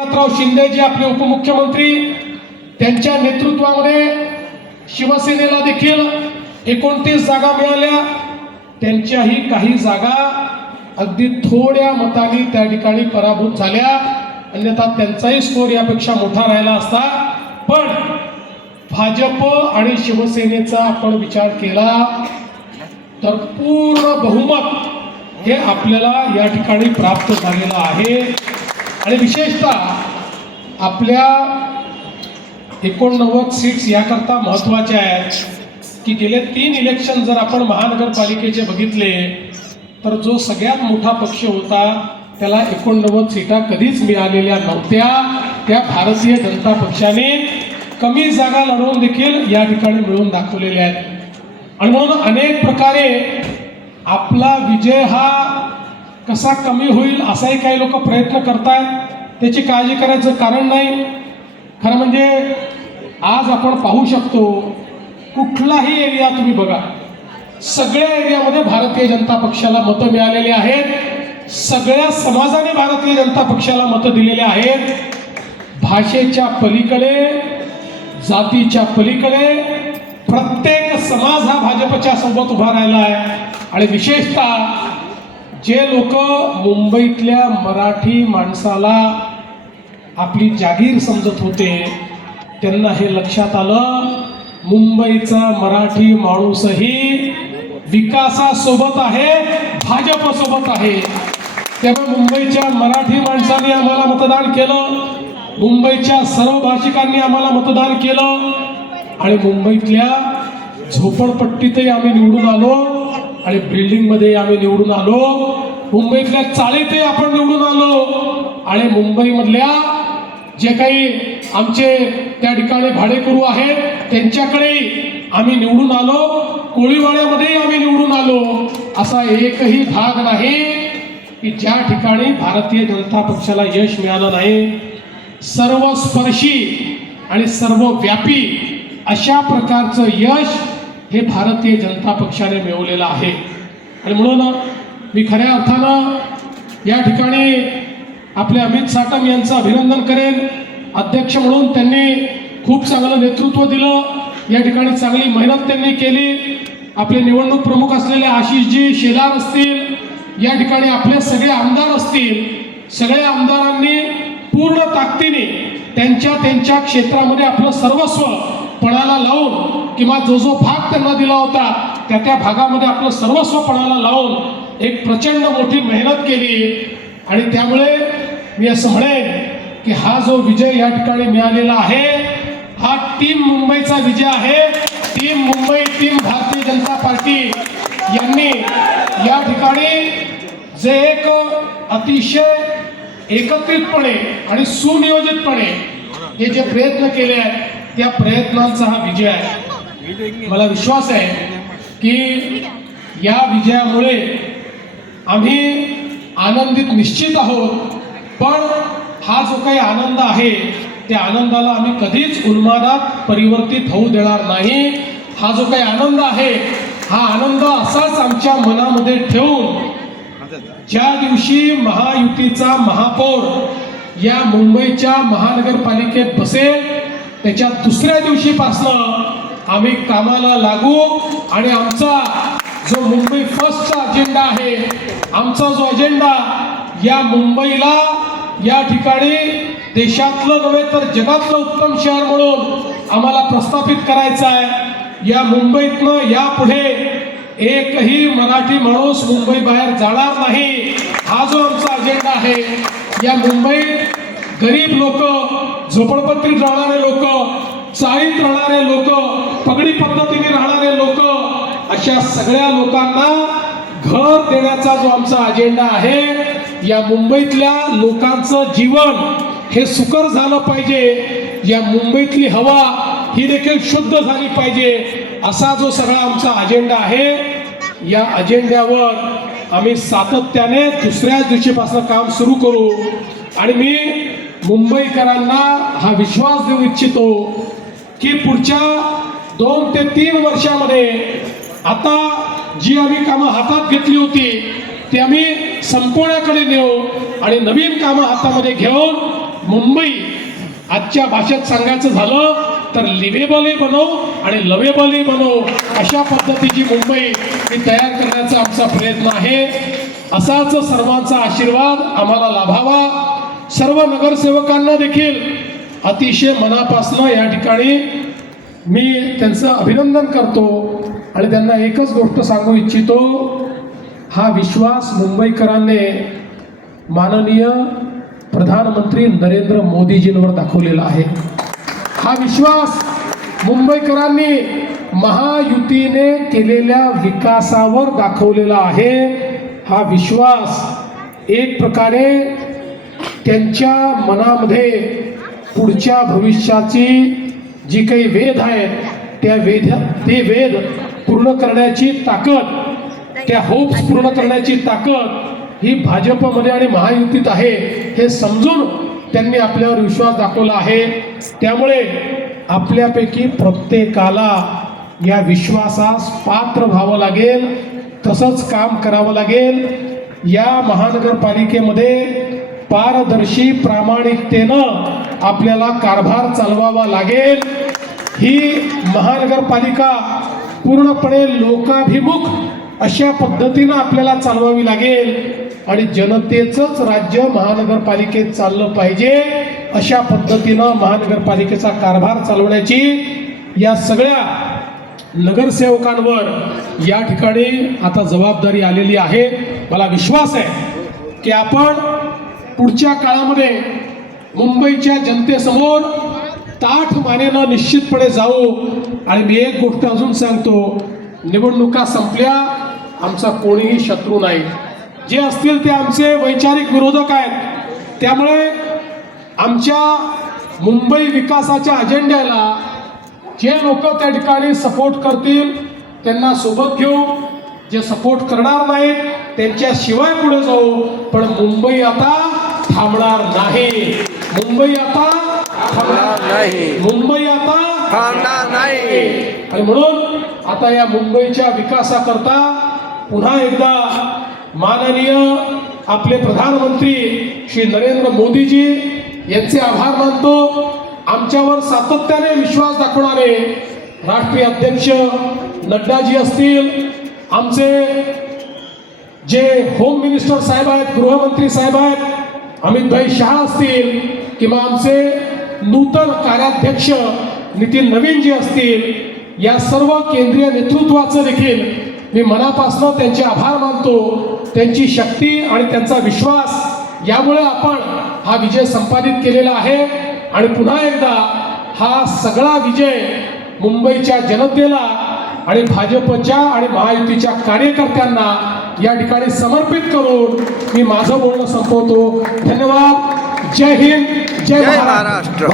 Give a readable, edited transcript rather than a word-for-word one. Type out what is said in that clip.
एकनाथराव शिंदे जे आपले उपमुख्यमंत्री, त्यांच्या नेतृत्वामध्ये शिवसेनेला देखील 29 जागा मिळाल्या. त्यांच्याही काही जागा अगदी थोड्या मतांनी त्या ठिकाणी पराभूत झाल्या, अन्यथा त्यांचाही स्कोर यापेक्षा मोठा राहिला असता. पण भाजप आणि शिवसेनेचा आपण विचार केला तर पूर्ण बहुमत हे आपल्याला या ठिकाणी प्राप्त झालेलं आहे. आणि विशेषतः आपल्या 89 सीट्स याकरता महत्त्वाच्या आहेत की गेले 3 इलेक्शन जर आपण महानगरपालिकेचे बघितले तर जो सगळ्यात मोठा पक्ष होता त्याला 89 सीटा कधीच मिळालेल्या नव्हत्या. त्या भारतीय जनता पक्षाने कमी जागा लढवून देखील या ठिकाणी मिळवून दाखवलेल्या आहेत. आणि म्हणून अनेक प्रकारे आपला विजय हा कसा कमी होईल असाही काही लोक प्रयत्न करतात. त्याची काळजी करायचं कारण नाही. खरं म्हणजे आज आपण पाहू शकतो कुठलाही एरिया तुम्ही बघा, सगळ्या एरियामध्ये भारतीय जनता पक्षाला मतं मिळालेली आहेत. सगळ्या समाजाने भारतीय जनता पक्षाला मतं दिलेली आहेत. भाषेच्या पलीकडे, जातीच्या पलीकडे प्रत्येक समाज हा भाजपच्या सोबत उभा राहिला आहे. आणि विशेषतः जे लोक मुंबईतल्या मराठी माणसाला आपली जागीर समजत होते त्यांना हे लक्षात आलं मुंबईचा मराठी माणूसही विकासासोबत आहे, भाजपसोबत आहे. त्यामुळे मुंबईच्या मराठी माणसांनी आम्हाला मतदान केलं, मुंबईच्या सर्व भाषिकांनी आम्हाला मतदान केलं आणि मुंबईतल्या झोपडपट्टीतही आम्ही निवडून आलो आणि बिल्डिंगमध्ये आम्ही निवडून आलो. मुंबईतल्या चाळीतही आपण निवडून आलो आणि मुंबईमधल्या जे काही आमचे त्या ठिकाणी भाडेकरू आहेत त्यांच्याकडेही आम्ही निवडून आलो. कोळीवाड्यामध्येही आम्ही निवडून आलो. असा एकही भाग नाही की ज्या ठिकाणी भारतीय जनता पक्षाला यश मिळालं नाही. सर्वस्पर्शी आणि सर्वव्यापी अशा प्रकारचं यश हे भारतीय जनता पक्षाने मिळवलेलं आहे. आणि म्हणून मी खऱ्या अर्थानं या ठिकाणी आपले अमित साटम यांचं अभिनंदन करेन. अध्यक्ष म्हणून त्यांनी खूप चांगलं नेतृत्व दिलं. या ठिकाणी चांगली मेहनत त्यांनी केली. आपले निवडणूक प्रमुख असलेले आशिषजी शेलार असतील, या ठिकाणी आपले सगळे आमदार असतील, सगळ्या आमदारांनी पूर्ण ताकदीने त्यांच्या क्षेत्रामध्ये आपलं सर्वस्व पणाला लावून किंवा जो भाग त्यांना दिला होता त्या भागामध्ये आपलं सर्वस्व पणाला लावून एक प्रचंड मोठी मेहनत केली. आणि त्यामुळे मी असं म्हणेन की हा जो विजय या ठिकाणी मिळालेला आहे हा टीम मुंबईचा विजय आहे. Team Mumbai, team Bharatiya Janata party यांनी या ठिकाणी जे एक अतिशय एकत्रितपणे आणि सुनियोजितपणे हे जे प्रयत्न केले आहेत त्या प्रयत्नांचा हा विजय आहे. मला विश्वास आहे की या विजयामुळे आम्ही आनंदित निश्चित आहोत. पण हा जो काही आनंद आहे त्या आनंदाला आम्ही कधीच उन्मादात परिवर्तित होऊ देणार नाही. हा जो काही आनंद आहे हा आनंद असाच आमच्या मनामध्ये ठेवून ज्या दिवशी महायुतीचा महापौर या मुंबईच्या महानगरपालिकेत बसेल त्याच्या दुसऱ्या दिवशीपासून आम्ही कामाला लागू आणि आमचा जो मुंबई फर्स्टचा अजेंडा आहे, आमचा जो अजेंडा या मुंबईला या ठिकाणी देशातलं नव्हे तर जगातलं उत्तम शहर म्हणून आम्हाला प्रस्थापित करायचं आहे. या मुंबईतनं यापुढे एकही मराठी माणूस मुंबई बाहेर जाणार नाही. हा जो आमचा अजेंडा आहे, या मुंबईत गरीब लोक, झोपडपट्टीत राहणारे लोक, चाळीत राहणारे लोक, पगडी पद्धतीने राहणारे लोक, अशा सगळ्या लोकांना घर देण्याचा जो आमचा अजेंडा आहे, या मुंबईतल्या लोकांचं जीवन हे सुकर झालं पाहिजे, या मुंबईतली हवा ही देखील शुद्ध झाली पाहिजे, असा जो सगळा आमचा अजेंडा आहे. या अजेंड्यावर आम्ही सातत्याने दुसऱ्याच दिवशीपासून काम सुरू करू. आणि मी मुंबईकरांना हा विश्वास देऊ इच्छितो की पुढच्या 2 ते 3 वर्षामध्ये आता जी आम्ही कामं हातात घेतली होती ती आम्ही संपवण्याकडे नेऊ आणि नवीन कामं हातामध्ये घेऊन मुंबई आजच्या भाषेत सांगायचं झालं तर लिव्हेबलही बनव आणि लवेबलही बनव, अशा पद्धतीची मुंबई ही तयार करण्याचा आमचा प्रयत्न आहे. असाच सर्वांचा आशीर्वाद आम्हाला लाभावा. सर्व नगरसेवकांना देखील अतिशय मनापासून या ठिकाणी मी त्यांचं अभिनंदन करतो आणि त्यांना एकच गोष्ट सांगू इच्छितो, हा विश्वास मुंबईकरांनी माननीय प्रधानमंत्री नरेंद्र मोदीजींवर दाखवलेला आहे. हा विश्वास मुंबईकरांनी महायुतीने केलेल्या विकासावर दाखवलेला आहे. हा विश्वास एक प्रकारे त्यांच्या मनामध्ये पुढच्या भविष्याची जी काही वेध आहेत ते वेध पूर्ण करण्याची ताकद, त्या होप्स पूर्ण करण्याची ताकद ही भाजपमध्ये आणि महायुतीत आहे हे समजून त्यांनी आपल्यावर विश्वास दाखवला आहे. त्यामुळे आपल्यापैकी प्रत्येकाला या विश्वासास पात्र व्हावं लागेल, तसंच काम करावं लागेल. या महानगरपालिकेमध्ये पारदर्शी प्रामाणिकतेनं आपल्याला कारभार चालवावा लागेल. ही महानगरपालिका पूर्णपणे लोकाभिमुख अशा पद्धतीनं आपल्याला चालवावी लागेल आणि जनतेचंच राज्य महानगरपालिकेत चाललं पाहिजे अशा पद्धतीनं महानगरपालिकेचा कारभार चालवण्याची या सगळ्या नगरसेवकांवर या ठिकाणी आता जबाबदारी आलेली आहे. मला विश्वास आहे की आपण पुढच्या काळामध्ये मुंबईच्या जनतेसमोर ताठ मानेनं निश्चितपणे जाऊ. आणि मी एक गोष्ट अजून सांगतो, निवडणुका संपल्या, आमचा कोणीही शत्रू नाही. जे असतील ते आमचे वैचारिक विरोधक आहेत. त्यामुळे आमच्या मुंबई विकासाच्या अजेंड्याला जे लोक त्या ठिकाणी सपोर्ट करतील त्यांना सोबत घेऊ, जे सपोर्ट करणार नाहीत त्यांच्याशिवाय पुढे जाऊ. पण मुंबई आता थांबणार नाही. मुंबई आता थांबणार नाही. मुंबई आता थांबणार नाही. आणि म्हणून आता या मुंबईच्या विकासाकरता पुन्हा एकदा माननीय आपले प्रधानमंत्री श्री नरेंद्र मोदीजी यांचे आभार मानतो. आमच्यावर सातत्याने विश्वास दाखवणारे राष्ट्रीय अध्यक्ष नड्डाजी असतील, आमचे जे होम मिनिस्टर साहेब आहेत, गृहमंत्री साहेब आहेत, अमितभाई शहा असतील, किंवा आमचे नूतन कार्याध्यक्ष नितीन नवीनजी असतील, या सर्व केंद्रीय नेतृत्वाचं देखील मी मनापासून त्यांचे आभार मानतो. त्यांची शक्ती आणि त्यांचा विश्वास यामुळे आपण हा विजय संपादित केलेला आहे. आणि पुन्हा एकदा हा सगळा विजय मुंबईच्या जनतेला आणि भाजपच्या आणि महायुतीच्या कार्यकर्त्यांना या ठिकाणी समर्पित करून मी माझं बोलणं संपवतो. धन्यवाद. जय हिंद, जय महाराष्ट्र.